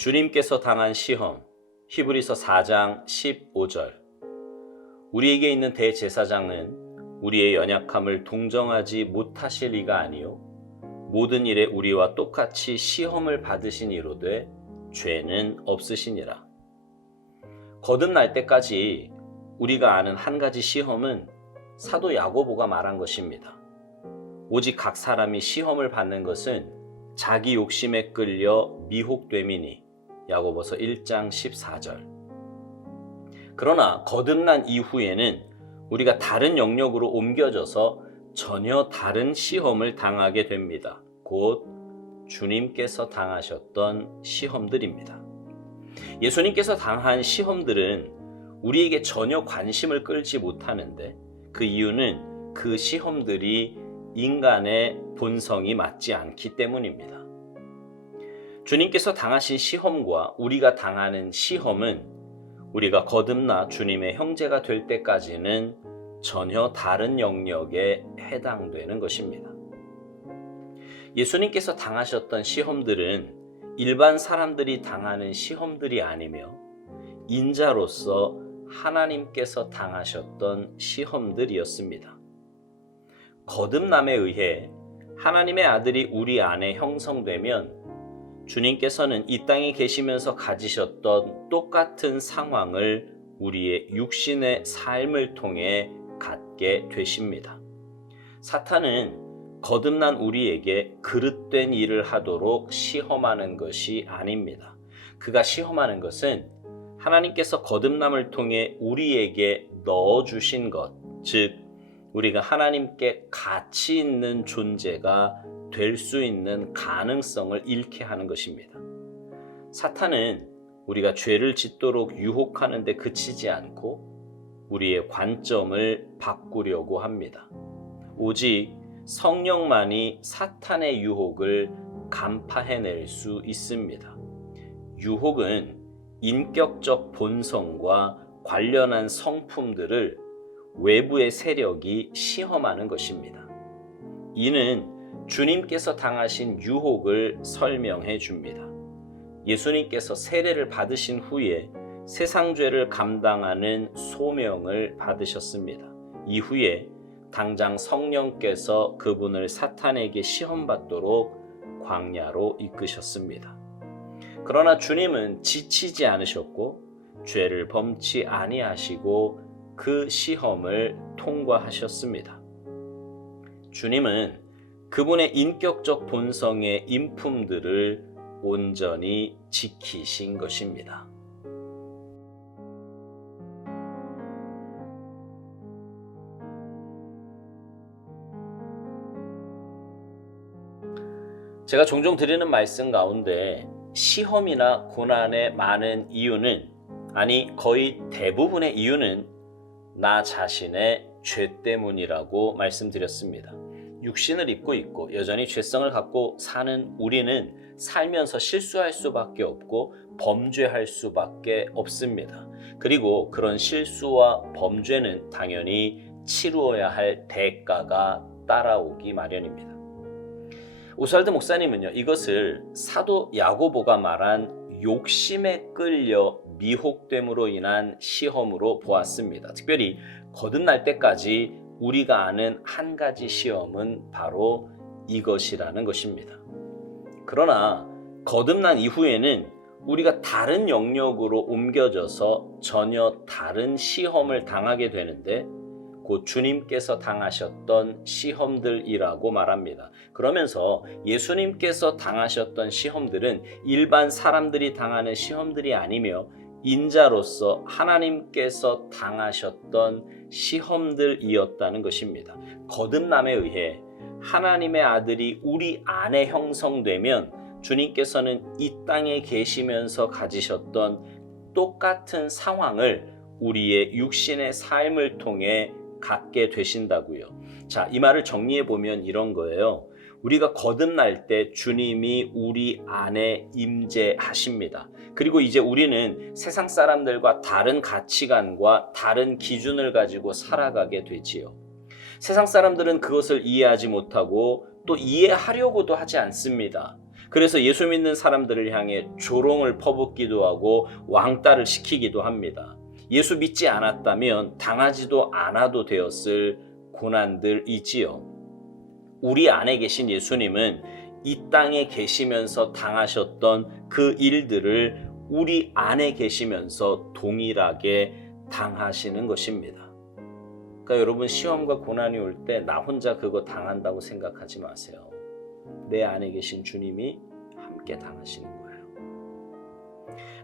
주님께서 당한 시험, 히브리서 4장 15절. 우리에게 있는 대제사장은 우리의 연약함을 동정하지 못하실 이가 아니요 모든 일에 우리와 똑같이 시험을 받으신 이로되 죄는 없으시니라. 거듭날 때까지 우리가 아는 한 가지 시험은 사도 야고보가 말한 것입니다. 오직 각 사람이 시험을 받는 것은 자기 욕심에 끌려 미혹됨이니. 야고보서 1장 14절. 그러나 거듭난 이후에는 우리가 다른 영역으로 옮겨져서 전혀 다른 시험을 당하게 됩니다. 곧 주님께서 당하셨던 시험들입니다. 예수님께서 당한 시험들은 우리에게 전혀 관심을 끌지 못하는데 그 이유는 그 시험들이 인간의 본성이 맞지 않기 때문입니다. 주님께서 당하신 시험과 우리가 당하는 시험은 우리가 거듭나 주님의 형제가 될 때까지는 전혀 다른 영역에 해당되는 것입니다. 예수님께서 당하셨던 시험들은 일반 사람들이 당하는 시험들이 아니며 인자로서 하나님께서 당하셨던 시험들이었습니다. 거듭남에 의해 하나님의 아들이 우리 안에 형성되면 주님께서는 이 땅에 계시면서 가지셨던 똑같은 상황을 우리의 육신의 삶을 통해 갖게 되십니다. 사탄은 거듭난 우리에게 그릇된 일을 하도록 시험하는 것이 아닙니다. 그가 시험하는 것은 하나님께서 거듭남을 통해 우리에게 넣어주신 것, 즉 우리가 하나님께 가치 있는 존재가 될 수 있는 가능성을 잃게 하는 것입니다. 사탄은 우리가 죄를 짓도록 유혹하는 데 그치지 않고 우리의 관점을 바꾸려고 합니다. 오직 성령만이 사탄의 유혹을 간파해낼 수 있습니다. 유혹은 인격적 본성과 관련한 성품들을 외부의 세력이 시험하는 것입니다. 이는 주님께서 당하신 유혹을 설명해 줍니다. 예수님께서 세례를 받으신 후에 세상 죄를 감당하는 소명을 받으셨습니다. 이후에 당장 성령께서 그분을 사탄에게 시험받도록 광야로 이끄셨습니다. 그러나 주님은 지치지 않으셨고 죄를 범치 아니하시고 그 시험을 통과하셨습니다. 주님은 그분의 인격적 본성의 인품들을 온전히 지키신 것입니다. 제가 종종 드리는 말씀 가운데 시험이나 고난의 많은 이유는, 아니 거의 대부분의 이유는 나 자신의 죄 때문이라고 말씀드렸습니다. 육신을 입고 있고 여전히 죄성을 갖고 사는 우리는 살면서 실수할 수밖에 없고 범죄할 수밖에 없습니다. 그리고 그런 실수와 범죄는 당연히 치루어야 할 대가가 따라오기 마련입니다. 오스왈드 목사님은요, 이것을 사도 야고보가 말한 욕심에 끌려 미혹됨으로 인한 시험으로 보았습니다. 특별히 거듭날 때까지 우리가 아는 한 가지 시험은 바로 이것이라는 것입니다. 그러나 거듭난 이후에는 우리가 다른 영역으로 옮겨져서 전혀 다른 시험을 당하게 되는데 곧 주님께서 당하셨던 시험들이라고 말합니다. 그러면서 예수님께서 당하셨던 시험들은 일반 사람들이 당하는 시험들이 아니며 인자로서 하나님께서 당하셨던 시험들이었다는 것입니다. 거듭남에 의해 하나님의 아들이 우리 안에 형성되면 주님께서는 이 땅에 계시면서 가지셨던 똑같은 상황을 우리의 육신의 삶을 통해 갖게 되신다고요. 자, 이 말을 정리해 보면 이런 거예요. 우리가 거듭날 때 주님이 우리 안에 임재하십니다. 그리고 이제 우리는 세상 사람들과 다른 가치관과 다른 기준을 가지고 살아가게 되지요. 세상 사람들은 그것을 이해하지 못하고 또 이해하려고도 하지 않습니다. 그래서 예수 믿는 사람들을 향해 조롱을 퍼붓기도 하고 왕따를 시키기도 합니다. 예수 믿지 않았다면 당하지도 않아도 되었을 고난들이지요. 우리 안에 계신 예수님은 이 땅에 계시면서 당하셨던 그 일들을 우리 안에 계시면서 동일하게 당하시는 것입니다. 그러니까 여러분, 시험과 고난이 올 때 나 혼자 그거 당한다고 생각하지 마세요. 내 안에 계신 주님이 함께 당하시는 거예요.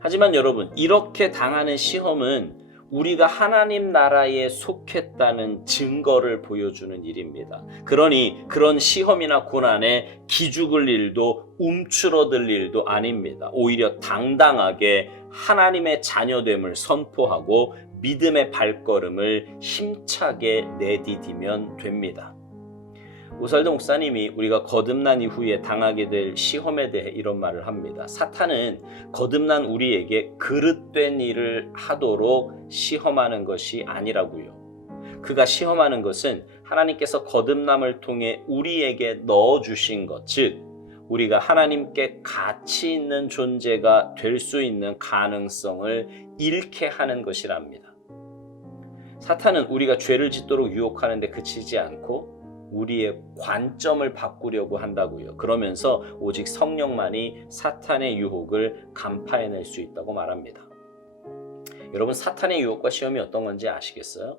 하지만 여러분, 이렇게 당하는 시험은 우리가 하나님 나라에 속했다는 증거를 보여주는 일입니다. 그러니 그런 시험이나 고난에 기죽을 일도 움츠러들 일도 아닙니다. 오히려 당당하게 하나님의 자녀됨을 선포하고 믿음의 발걸음을 힘차게 내디디면 됩니다. 오살도 목사님이 우리가 거듭난 이후에 당하게 될 시험에 대해 이런 말을 합니다. 사탄은 거듭난 우리에게 그릇된 일을 하도록 시험하는 것이 아니라고요. 그가 시험하는 것은 하나님께서 거듭남을 통해 우리에게 넣어주신 것, 즉 우리가 하나님께 가치 있는 존재가 될 수 있는 가능성을 잃게 하는 것이랍니다. 사탄은 우리가 죄를 짓도록 유혹하는데 그치지 않고 우리의 관점을 바꾸려고 한다고요. 그러면서 오직 성령만이 사탄의 유혹을 간파해낼 수 있다고 말합니다. 여러분, 사탄의 유혹과 시험이 어떤 건지 아시겠어요?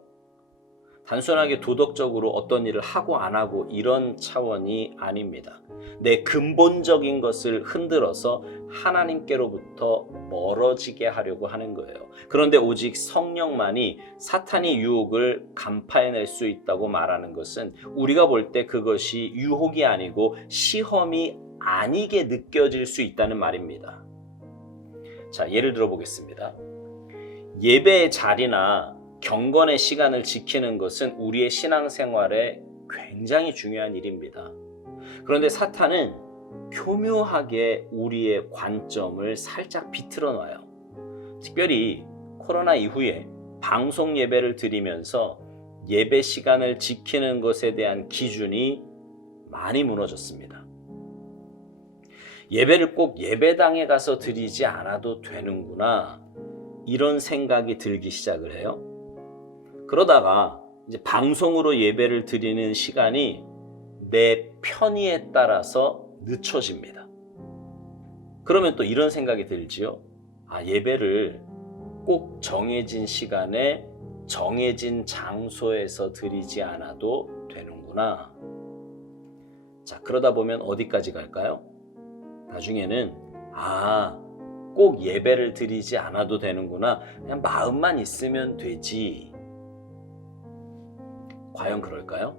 단순하게 도덕적으로 어떤 일을 하고 안 하고 이런 차원이 아닙니다. 내 근본적인 것을 흔들어서 하나님께로부터 멀어지게 하려고 하는 거예요. 그런데 오직 성령만이 사탄의 유혹을 간파해낼 수 있다고 말하는 것은 우리가 볼 때 그것이 유혹이 아니고 시험이 아니게 느껴질 수 있다는 말입니다. 자, 예를 들어 보겠습니다. 예배의 자리나 경건의 시간을 지키는 것은 우리의 신앙생활에 굉장히 중요한 일입니다. 그런데 사탄은 교묘하게 우리의 관점을 살짝 비틀어 놔요. 특별히 코로나 이후에 방송 예배를 드리면서 예배 시간을 지키는 것에 대한 기준이 많이 무너졌습니다. 예배를 꼭 예배당에 가서 드리지 않아도 되는구나, 이런 생각이 들기 시작을 해요. 그러다가 이제 방송으로 예배를 드리는 시간이 내 편의에 따라서 늦춰집니다. 그러면 또 이런 생각이 들지요. 예배를 꼭 정해진 시간에 정해진 장소에서 드리지 않아도 되는구나. 자, 그러다 보면 어디까지 갈까요? 나중에는 꼭 예배를 드리지 않아도 되는구나. 그냥 마음만 있으면 되지. 과연 그럴까요?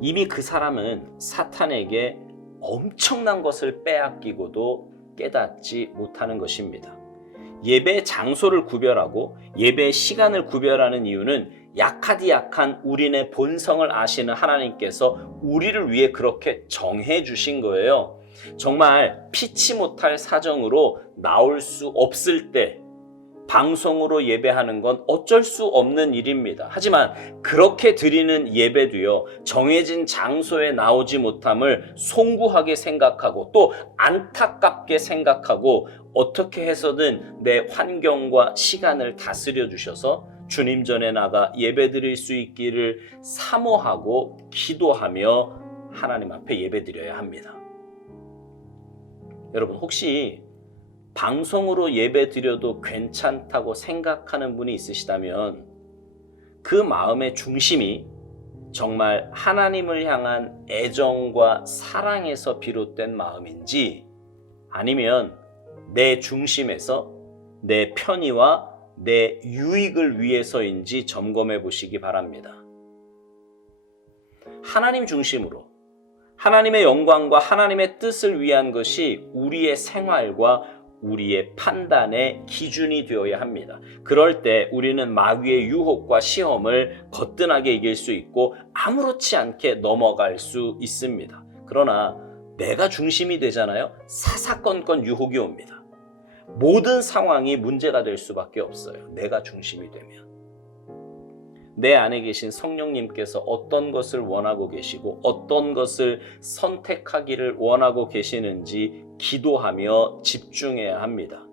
이미 그 사람은 사탄에게 엄청난 것을 빼앗기고도 깨닫지 못하는 것입니다. 예배 장소를 구별하고 예배 시간을 구별하는 이유는 약하디 약한 우리네 본성을 아시는 하나님께서 우리를 위해 그렇게 정해 주신 거예요. 정말 피치 못할 사정으로 나올 수 없을 때 방송으로 예배하는 건 어쩔 수 없는 일입니다. 하지만 그렇게 드리는 예배도요, 정해진 장소에 나오지 못함을 송구하게 생각하고 또 안타깝게 생각하고 어떻게 해서든 내 환경과 시간을 다스려 주셔서 주님 전에 나가 예배 드릴 수 있기를 사모하고 기도하며 하나님 앞에 예배 드려야 합니다. 여러분, 혹시 방송으로 예배 드려도 괜찮다고 생각하는 분이 있으시다면 그 마음의 중심이 정말 하나님을 향한 애정과 사랑에서 비롯된 마음인지 아니면 내 중심에서 내 편의와 내 유익을 위해서인지 점검해 보시기 바랍니다. 하나님 중심으로 하나님의 영광과 하나님의 뜻을 위한 것이 우리의 생활과 우리의 판단의 기준이 되어야 합니다. 그럴 때 우리는 마귀의 유혹과 시험을 거뜬하게 이길 수 있고 아무렇지 않게 넘어갈 수 있습니다. 그러나 내가 중심이 되잖아요. 사사건건 유혹이 옵니다. 모든 상황이 문제가 될 수밖에 없어요. 내가 중심이 되면. 내 안에 계신 성령님께서 어떤 것을 원하고 계시고 어떤 것을 선택하기를 원하고 계시는지 기도하며 집중해야 합니다.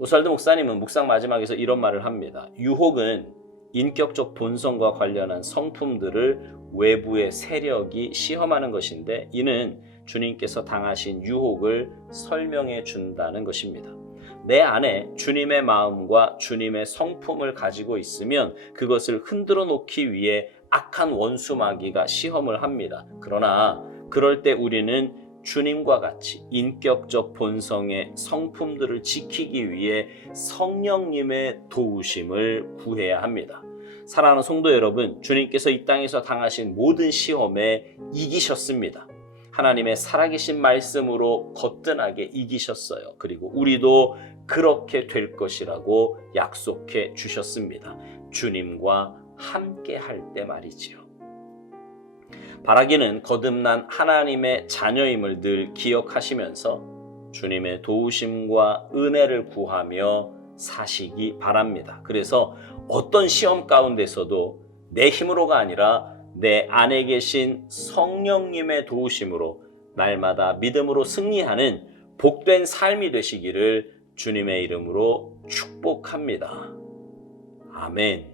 오스왈드 목사님은 묵상 마지막에서 이런 말을 합니다. 유혹은 인격적 본성과 관련한 성품들을 외부의 세력이 시험하는 것인데 이는 주님께서 당하신 유혹을 설명해 준다는 것입니다. 내 안에 주님의 마음과 주님의 성품을 가지고 있으면 그것을 흔들어 놓기 위해 악한 원수 마귀가 시험을 합니다. 그러나 그럴 때 우리는 주님과 같이 인격적 본성의 성품들을 지키기 위해 성령님의 도우심을 구해야 합니다. 사랑하는 성도 여러분, 주님께서 이 땅에서 당하신 모든 시험에 이기셨습니다. 하나님의 살아계신 말씀으로 거뜬하게 이기셨어요. 그리고 우리도 그렇게 될 것이라고 약속해 주셨습니다. 주님과 함께 할 때 말이지요. 바라기는 거듭난 하나님의 자녀임을 늘 기억하시면서 주님의 도우심과 은혜를 구하며 사시기 바랍니다. 그래서 어떤 시험 가운데서도 내 힘으로가 아니라 내 안에 계신 성령님의 도우심으로 날마다 믿음으로 승리하는 복된 삶이 되시기를 주님의 이름으로 축복합니다. 아멘.